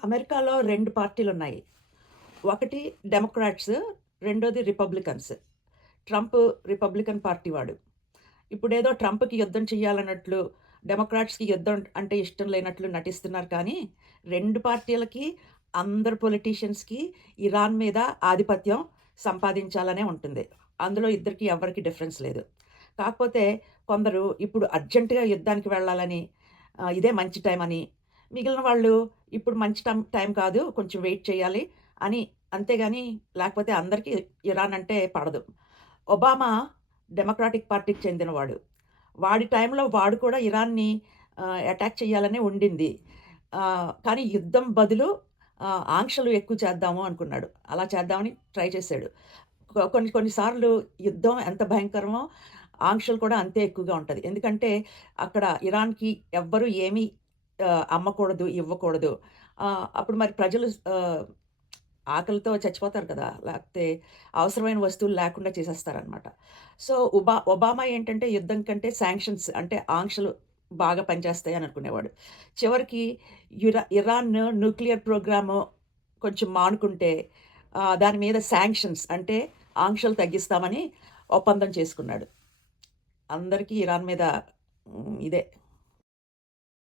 అమెరికాలో 2 పార్టీలున్నాయి. ఒకటి డెమోక్రాట్స్, రెండోది రిపబ్లికన్స్. ట్రంప్ రిపబ్లికన్ పార్టీ వాడు. ఇప్పుడేదో ట్రంప్‌కి యుద్ధం చేయాలన్నట్లు, డెమోక్రాట్స్‌కి యుద్ధం అంటే ఇష్టం లేనట్లు నటిస్తున్నారు కానీ, 2 పార్టీలకి, అందరు పొలిటీషియన్స్‌కి ఇరాన్ మీద ఆధిపత్యం సంపాదించాలనే ఉంటుంది. అందులో ఇద్దరికీ ఎవ్వరికీ డిఫరెన్స్ లేదు. కాకపోతే కొందరు ఇప్పుడు అర్జెంట్‌గా యుద్ధానికి వెళ్ళాలని, ఇదే మంచి టైం అని, మిగిలిన వాళ్ళు ఇప్పుడు మంచి టైం కాదు, కొంచెం వెయిట్ చేయాలి అని, అంతేగాని లేకపోతే అందరికీ ఇరాన్ అంటే పడదు. ఒబామా డెమోక్రాటిక్ పార్టీకి చెందినవాడు. వాడి టైంలో వాడు కూడా ఇరాన్‌ని అటాక్ చేయాలనే ఉండింది. కానీ యుద్ధం బదులు ఆంక్షలు ఎక్కువ చేద్దాము అనుకున్నాడు. అలా చేద్దామని ట్రై చేశాడు. కొన్ని కొన్ని సార్లు యుద్ధం ఎంత భయంకరమో, ఆంక్షలు కూడా అంతే ఎక్కువగా ఉంటది. ఎందుకంటే అక్కడ ఇరాన్‌కి ఎవ్వరు ఏమీ అమ్మకూడదు, ఇవ్వకూడదు. అప్పుడు మరి ప్రజలు ఆకలితో చచ్చిపోతారు కదా! లేకపోతే అవసరమైన వస్తువులు లేకుండా చేసేస్తారనమాట. సో, ఒబామా ఏంటంటే యుద్ధం కంటే శాంక్షన్స్ అంటే ఆంక్షలు బాగా పనిచేస్తాయని అనుకునేవాడు. చివరికి ఇరాన్ న్యూక్లియర్ ప్రోగ్రాము కొంచెం మానుకుంటే దాని మీద శాంక్షన్స్ అంటే ఆంక్షలు తగ్గిస్తామని ఒప్పందం చేసుకున్నాడు. అందరికీ ఇరాన్ మీద ఇదే.